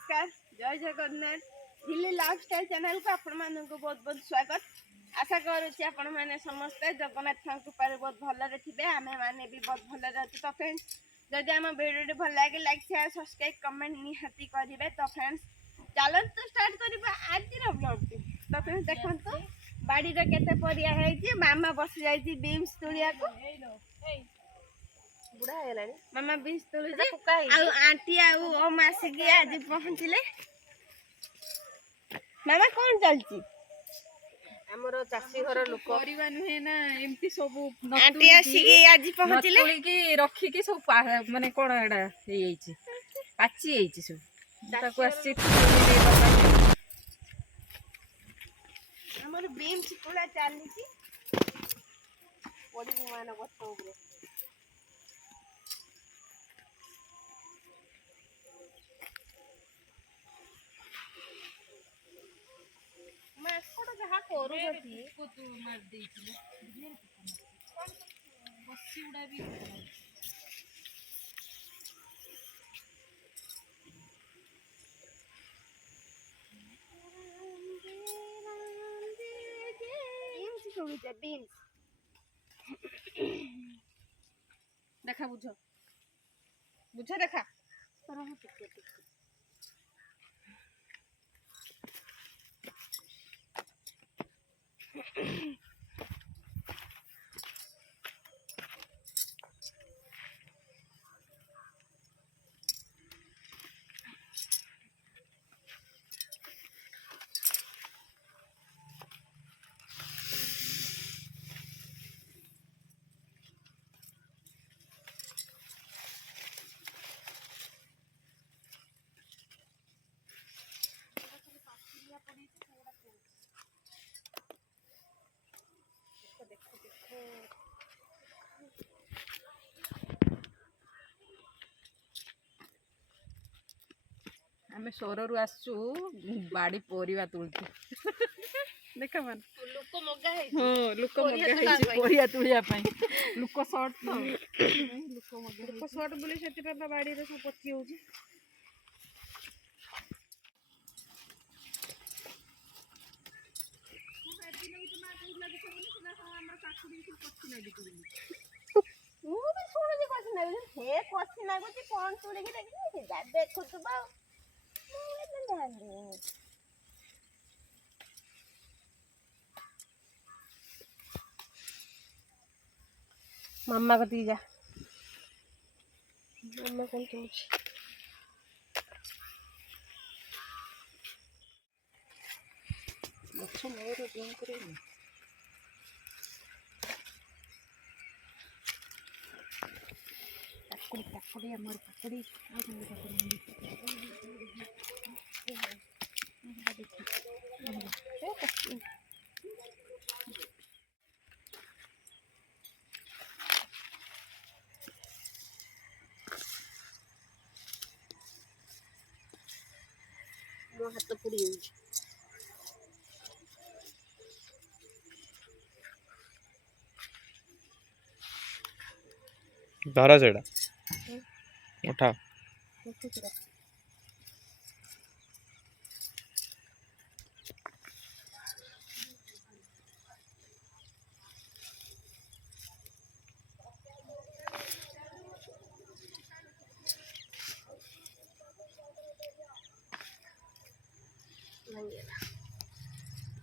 नमस्कार जय Jagannath Delhi lifestyle channel को आपण मानक बहुत बहुत स्वागत। आशा करुच्ची आपण मैंने समस्ते जगन्नाथ कृपा बहुत भलरे थे आम मैंने भी बहुत भलरे अच्छे। तो फ्रेंड्स जदि आम वीडियो भल लगे लाइक शेयर सब्सक्राइब कमेंट निहाती करेंगे। तो फ्रेंड्स चलो तो स्टार्ट करवा आज ब्लॉग। तो फ्रेंड्स देखो बाड़ी केते परिया है मामा बस जाइए बीम्स तोड़िया को बुढ़ा है मामा बीज तोड़ू आंटी आम आसिक आज पहुँचले। मामा कौन चलती हमरो चासी घर लोक परिवा नुहे ना एमती सब आंटी आसिक आज पहुँचले नतुली रखी की सब माने कोन एडा हे आइछि पाची आइछि सब ताको आछि हमर बीम्स तोड़ा चली बड़ी मान गतो रे जहाँ करूँ को तू मार देइछि बस्सी उड़ा भी देखा बुझ बुझ देखा आमे सोररु आसु बाड़ी परिवा तुलती देखा मन लोक मगा है हां लोक मगा है परिया तुलिया पई लोक शॉर्ट तो लोक मगा लोक शॉर्ट बोली सेति बाबा बाड़ी रे सब पत्ती होजी कौन तोड़े देखो तो मम्मा को दी जा मम्मा कौन तोड़े अच्छा मोर जोन करे पकड़ी हमारी पकड़ी मो हाथ पुड़ी धारा सेड़ा उठा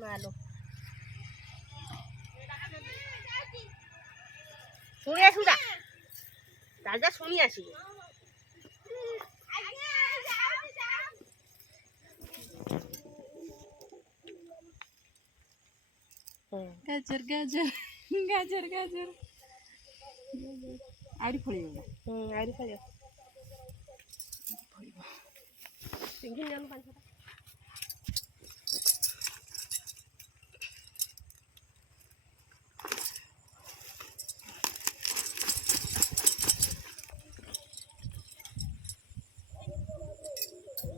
मालो सुनी आसुदा दादा सुनी आसी गाजर गाजर गाजर गाजर आड़ी फळी आरी फळी सिंगिल जान पांच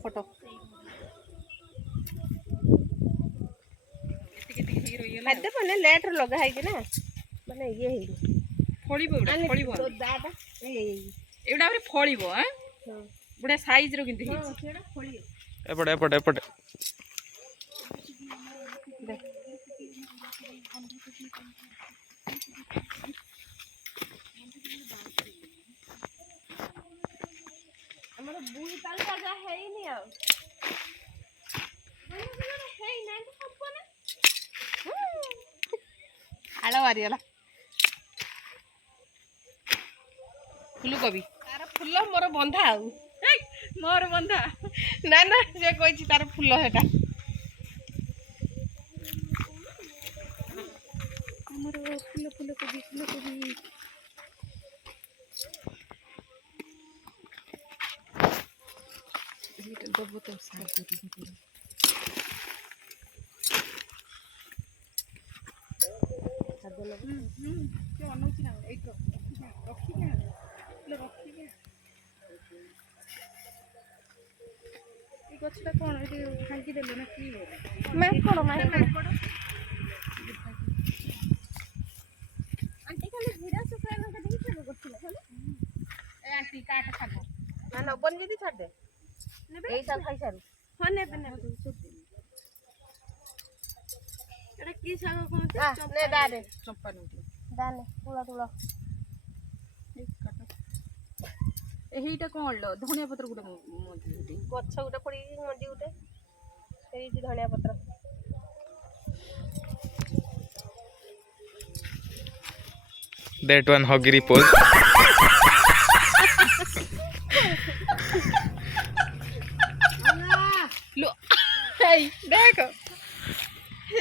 फोटो खाद्य पने लेट लगा है कि ना माने ये है फळीबो फळीबो तो दादा ए एडा फळीबो हां बुढ़ा साइज रो किंतु हां सेडा फळी एपटे एपटे एपटे ଆମର ବୁଇ ତାଳ ଜାଗା ହେଇନି ଆଉ ହେଇନାହିଁ ତ ହବ ନା ଆଳ ବାହାରିଗଲା ଫୁଲକୋବି ତାର ଫୁଲ ମୋର ବନ୍ଧା ଆଉ ମୋର ବନ୍ଧା ନା ନା ସେ କହିଛି ତାର ଫୁଲ ସେଟା ଆମର ଫୁଲକୋବି ଦବ ତ ଅନଉଛି ନା ଏଇଠି ରଖିକି এই গছটা কোন এটি ভাঙ্গি দেলো না কি ମାଙ୍କଡ ଆଣ୍ଟି ଖାଲି ଜିରା ଶୁଖା ଲଙ୍କା ଦେଇକି ସବୁ କରିଥିଲେ ଖାଲି ଏ ଆଣ୍ଟି କାଟ ଖାବ ନା ନବନି ଯଦି ଛାଡିଦେ ଏଇଟା ଖାଇସାରୁ ହଁ ନେବେ ଏଟା କି ଶାଗ କହନ୍ତି ନେ ଦାରେ ଚମ୍ପା ନଉଠି ଦାନେ ତୁଳ এইটা কোন ধনিয়া পত্র গুলো মଞ୍ଜି ଗଛ ଗୋଟେ ପଡିଛି ମଞ୍ଜି ଗୋଟେ ହେଇଛି ଧଣିଆ ପତ୍ର That one hoggy pose. लो হেই দেখো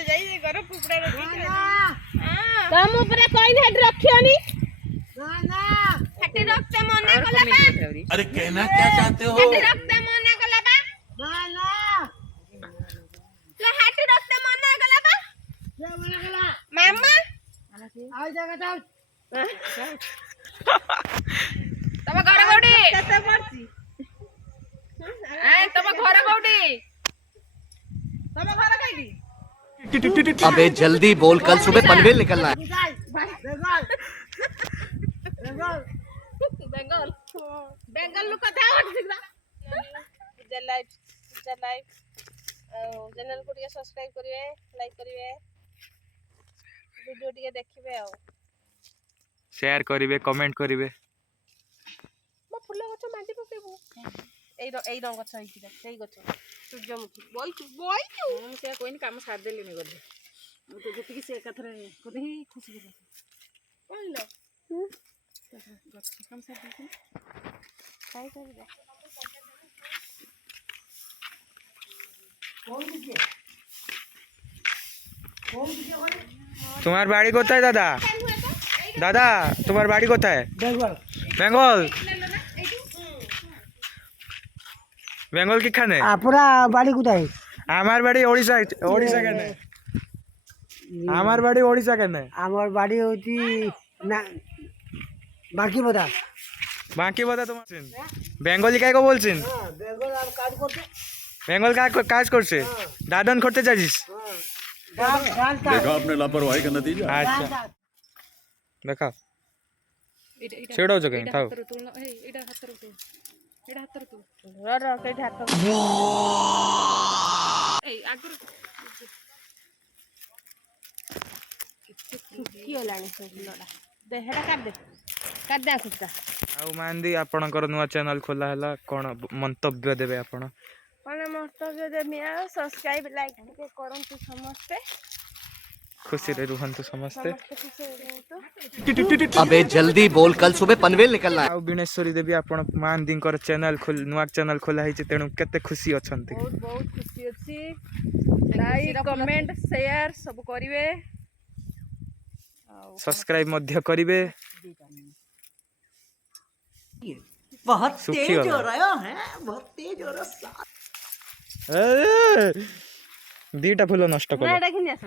ଯାଇ ଘର କୁକୁଡ଼ା ରଖିଛି ତମ ଉପରେ କହିନି ହେଠି ରଖିବନି ହାଟି ରକ୍ତ ମନା କଲା ବା अरे कहना क्या चाहते हो ହାଟି ରକ୍ତ ମନା କଲା ବା ତୁ ହାଟି ରକ୍ତ ମନା କଲା ବା ମାମା ତମ ଘର କୋଉଠି କେତେ ପଡଛି ତମ ଘର କୋଉଠି ତମ ଘର କାଇଟି अबे जल्दी बोल कल सुबह पनवेल निकलना है ବେଙ୍ଗଲ ବେଙ୍ଗଲ କଥା ହଉଛି ପୂଜା ଲାଇଭ ଆଉ ଚ୍ୟାନେଲକୁ ଟିକେ ସବସ୍କ୍ରାଇବ କରିବେ ଲାଇକ୍ କରିବେ ଭିଡ଼ିଓ ଟିକେ ଦେଖିବେ ଆଉ शेयर करिवे कमेंट करिवे ମୋ ଫୁଲ ଗଛ ମାଟି ପକେଇବୁ ଏଇ ରଙ୍ଗ ଗଛ ହେଇଛି ସେଇ ଗଛ ସୂର୍ଯ୍ୟମୁଖୀ ବଇଛୁ ମୁଁ ସେ କହିନି କାମ ସାରିଦେଲିନି ବୋଧେ ମୁଁ ତ ଯେତିକି ସେ ଏକାଥରେ କୋଧେ ଖୁସି କହିଲ କାମ ସାରିଦେଲି तुम्हार बाड़ी कोता है दादा दादा तुम्हार बाड़ी कोता है बेंगल बेंगल की खाने पूरा बाड़ी कुदाई हमार बाड़ी ओडिशा ओडिशा के नहीं हमार बाड़ी ओडिशा के नहीं আমার বাড়ি হচ্ছে না বাকি বোধা बाकी बता तुम बेंगली काय को बोलছিন বেঙ্গল আর কাজ করতে बेंगल का काज करছে दादन করতে যাচ্ছিস देखा आपने लापरवाही का नतीजा अच्छा देखा ଛିଡାଉଛ କାହିଁ ଥାଉ ଏଇଟା ହାତର ତୁ ଏଇଟା ହାତର ତୁ ସେଇଠି ହାତ ଏଇ ଆଗରୁ ଶୁଖିଗଲାଣି ସେ ଫୁଲଟା ଦେହଟା କାଟିଦେ ଆସୁଛିଟା ଆଉ ମାନ୍ଦି ଆପଣଙ୍କର ନୂଆ ଚ୍ୟାନେଲ ଖୋଲା ହେଲା କ'ଣ ମନ୍ତବ୍ୟ ଦେବେ ଆପଣ କ'ଣ ମନ୍ତବ୍ୟ ଦେବି ଆଉ ସବସ୍କ୍ରାଇବ ଲାଇକ୍ ଟିକେ କରନ୍ତୁ ସମସ୍ତେ ଖୁସିରେ ରୁହନ୍ତୁ ସମସ୍ତେ अबे जल्दी बोल कल सुबह पनवेल निकलना है ଆଉ ବିଣେଶ୍ୱରୀ ଦେବୀ ଆପଣ ମାନ୍ଦିଙ୍କର ଚ୍ୟାନେଲ ନୂଆ ଚ୍ୟାନେଲ ଖୋଲା ହେଇଛି ତେଣୁ କେତେ ଖୁସି ଅଛନ୍ତି ବହୁତ ଖୁସି ଅଛି ଲାଇକ୍ କମେଣ୍ଟ ସେୟାର ସବୁ କରିବେ ଆଉ ସବସ୍କ୍ରାଇବ ମଧ୍ୟ କରିବେ बहुत सुखी तेज वाला। हो रहा है बहुत तेज हो रहा है ଦିଟା ଫୁଲ ନଷ୍ଟ କଲ ଏଇଟା ଘିନି ଆସ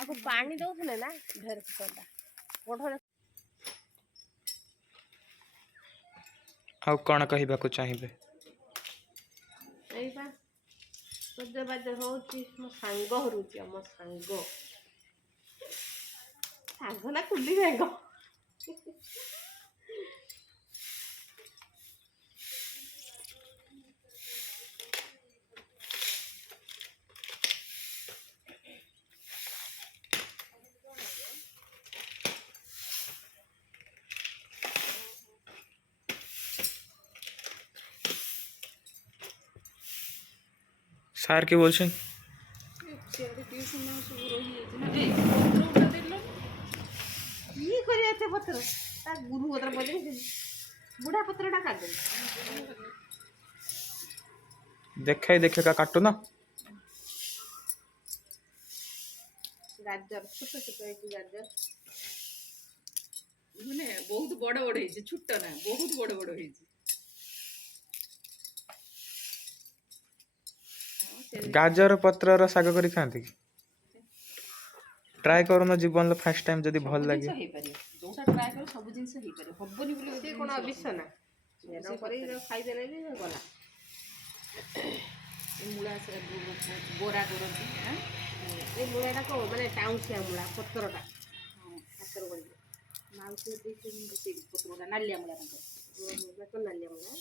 ଆକୁ ପାଣି ଦଉଥିଲେ ନା ଢେର ଫୁଲଟା ବଢ଼ରେ ଆଉ କ'ଣ କହିବାକୁ ଚାହିଁବେ ଏଇଟା ସଜବାଜ ହଉଛି ମୋ ସାଙ୍ଗ ହରୁଛି ଆମ ସାଙ୍ଗ ନା କୁଲି ସାଙ୍ଗ স্যার কি বলছেন? কি করে আছে পত্র তা গুরু পত্র বলে বুড়া পত্রটা কাট দে ଦେଖା କାଟୁ ନା। ଗାଜର ଛୋଟ ଛୋଟ ହେଇଛି ଗାଜର ମାନେ ବହୁତ ବଡ଼ ବଡ଼ ହେଇଛି, ଛୋଟ ନା ବହୁତ ବଡ଼ ବଡ଼ ହେଇଛି। ଗାଜର ପତ୍ରର ଶାଗ କରି ଖାଆନ୍ତି କି? ଟ୍ରାଏ କରୁନ ଜୀବନର ଫାର୍ଷ୍ଟ ଟାଇମ୍ ଯଦି ଭଲ ସବୁ ଲାଗେ। ଜିନିଷ ହେଇପାରିବ, ଯୋଉଟା ଟ୍ରାଏ କର ସବୁ ଜିନିଷ ହେଇପାରିବ, ହବନି ବୋଲି ସେ କ'ଣ ଅବିଶ୍ଵ ନା ଏଟା କରି ଖାଇଦେଲେ ବି ଗଲା। ମୂଳା ବରା କରନ୍ତି। ଏ ମୂଳାଟା କ'ଣ ମାନେ ଟାଉଁସିଆ ମୂଳା ପତ୍ରଟା ହାତର କରିବେ ମାଉସୀ ଦେଇଛନ୍ତି ପତ୍ରଟା ନାଲିଆ ମୂଳା ତାଙ୍କର। ନାଲିଆ ମୂଳା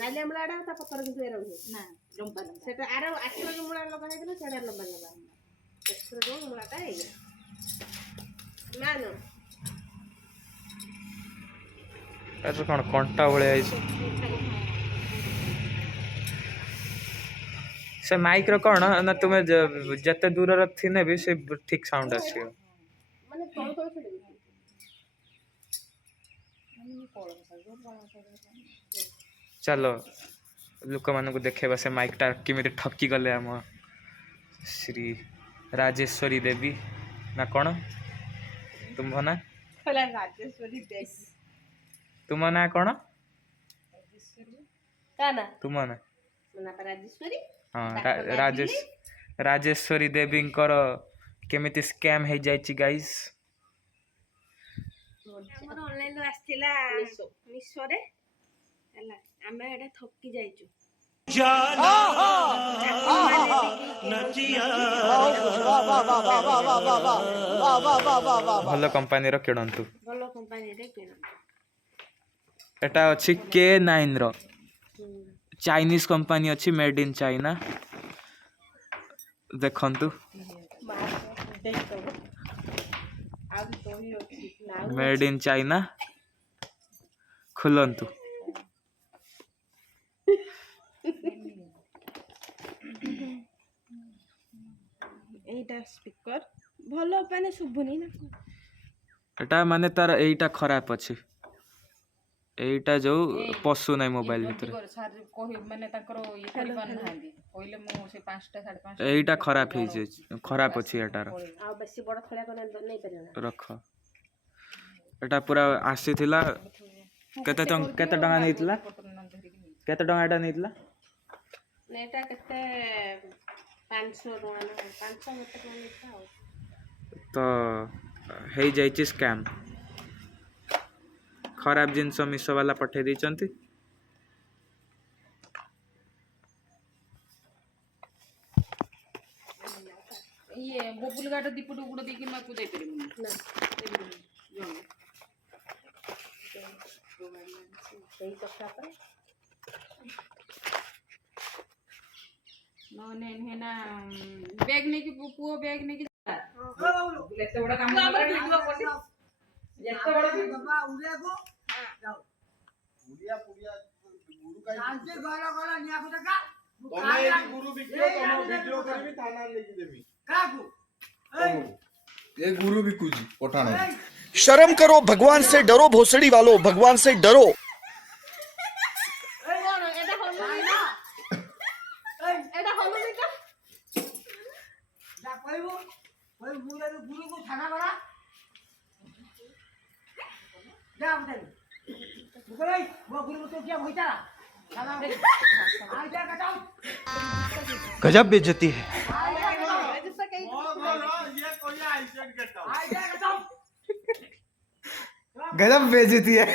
ନାଲିଆ ମୂଳାଟା ତା ପତ୍ର କିନ୍ତୁ ଏରା ହୁଏ ନା ଲମ୍ବା ଲମ୍ବା। ସେଟା ଆର ଆଠର ମୂଳା ଲଗା ହେଇଥିଲା ସେଟା ଲମ୍ବା ଲମ୍ବା ଏଥର କ'ଣ ମୂଳାଟା ହେଇଗଲା ନା ନା ଏଟା କ'ଣ କଣ୍ଟା ଭଳିଆ ହେଇଛି। ସେ ମାଇକ୍ର କ'ଣ ନା ତୁମେ ଯେତେ ଦୂରରେ ଥିଲେ ବି ସେ ଠିକ୍ ସାଉଣ୍ଡ ଆସିବ। ମାନେ ତଳ ତଳ ଛିଡ଼େଇ ଚାଲ ଲୋକମାନଙ୍କୁ ଦେଖେଇବା ସେ ମାଇକ୍ଟା କେମିତି ଠକିଗଲେ ଆମ ଶ୍ରୀ ରାଜେଶ୍ୱରୀ ଦେବୀ ନା କ'ଣ ତୁମ ନା? ରାଜେଶ୍ୱରୀ ଦେଶ ତୁମ ନାଁ କ'ଣ? କା ନା ତୁମ ନା? ରାଜେଶ୍ୱରୀ ହଁ ରାଜେଶ୍ୱରୀ ଦେବୀଙ୍କର କେମିତି ସ୍କାମ୍ ହେଇଯାଇଛି ଗାଇସ୍। ଆମର ଅନଲାଇନରୁ ଆସିଥିଲା ମିଶୋରେ ହେଲା, ଆମେ ଏଇଟା ଠକି ଯାଇଛୁ। ଭଲ କମ୍ପାନୀର କିଣନ୍ତୁ। ଭଲ କମ୍ପାନୀରେ କିଣନ୍ତୁ। ଏଟା ଅଛି K9 ର ଚାଇନିଜ କମ୍ପାନୀ ଅଛି, ମେଡ୍ ଇନ୍ ଚାଇନା। ଦେଖନ୍ତୁ ମେଡ୍ ଇନ୍ ଚାଇନା, ଖୋଲନ୍ତୁ। ଏଇଟା ସ୍ପିକର ଭଲ ମାନେ ଶୁଭୁନି ନା। ଏଟା ମାନେ ତାର ଏଇଟା ଖରାପ ଅଛି, ଏଇଟା ଯୋଉ ପଶୁ ନାହିଁ ମୋବାଇଲ ଭିତରେ, ମାନେ ତାଙ୍କର ଇଏ କରିପାରୁନାହାନ୍ତି କହିଲେ ମୁଁ ସେ 5ଟା 5:30 ଏଇଟା ଖରାପ ହେଇଯାଇଛି, ଖରାପ ଅଛି ଏଟାର। ଆଉ ବେଶୀ ବଡ଼ ଥଳିଆ କରି ନେଇପାରିବ ନା ରଖ। ଏଟା ପୁରା ଆସିଥିଲା କେତେ ଟଙ୍କା ନେଇଥିଲା? କେତେ ଟଙ୍କା ଏଟା ନେଇଥିଲା? ଏଇଟା କେତେ 500 ଟଙ୍କା ନା 500 କେତେ ଟଙ୍କା ନେଇଥିଲା ଆଉ। ତ ହେଇଯାଇଛି ସ୍କାମ୍, ଖରାପ ଜିନିଷ ମିଶୋ ବାଲା ପଠେଇ ଦେଇଛନ୍ତି। ଇଏ ବବୁଲ ଗାଡ ଦୀପଟୁ ଗୁଡ ଦେଇକି ମାକୁ ଦେଇପାରିବୁନି ନା ସେଇ କଥା ପରେ ନହେଲେ ହେନା ବ୍ୟାଗ୍ ନେଇକି ପୁଅ ବ୍ୟାଗ୍ ନେଇକି ଏତେ ବଡ଼ କାମ ଯେତେ ବଡ଼ ये गुरु भी कुछ पठाना। शर्म करो, भगवान से डरो, भोसड़ी वालों, भगवान से डरो। गजब बेइज्जती है। गजब बेइज्जती है।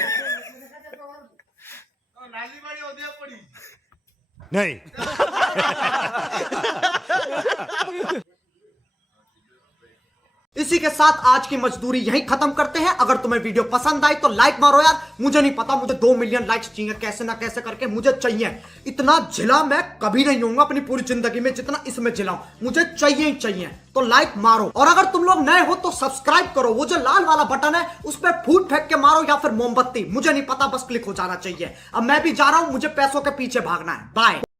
नहीं इसी के साथ आज की मजदूरी यहीं खत्म करते हैं। अगर तुम्हें वीडियो पसंद आई तो लाइक मारो यार। मुझे नहीं पता, मुझे 2 मिलियन लाइक्स चाहिए, कैसे ना कैसे करके मुझे चाहिए। इतना झिला मैं कभी नहीं होऊंगा अपनी पूरी जिंदगी में जितना इसमें झिलाऊं, मुझे चाहिए ही चाहिए। तो लाइक मारो, और अगर तुम लोग नए हो तो सब्सक्राइब करो। वो जो लाल वाला बटन है उस पर फूट फेंक के मारो या फिर मोमबत्ती, मुझे नहीं पता, बस क्लिक हो जाना चाहिए। अब मैं भी जा रहा हूं, मुझे पैसों के पीछे भागना है। बाय।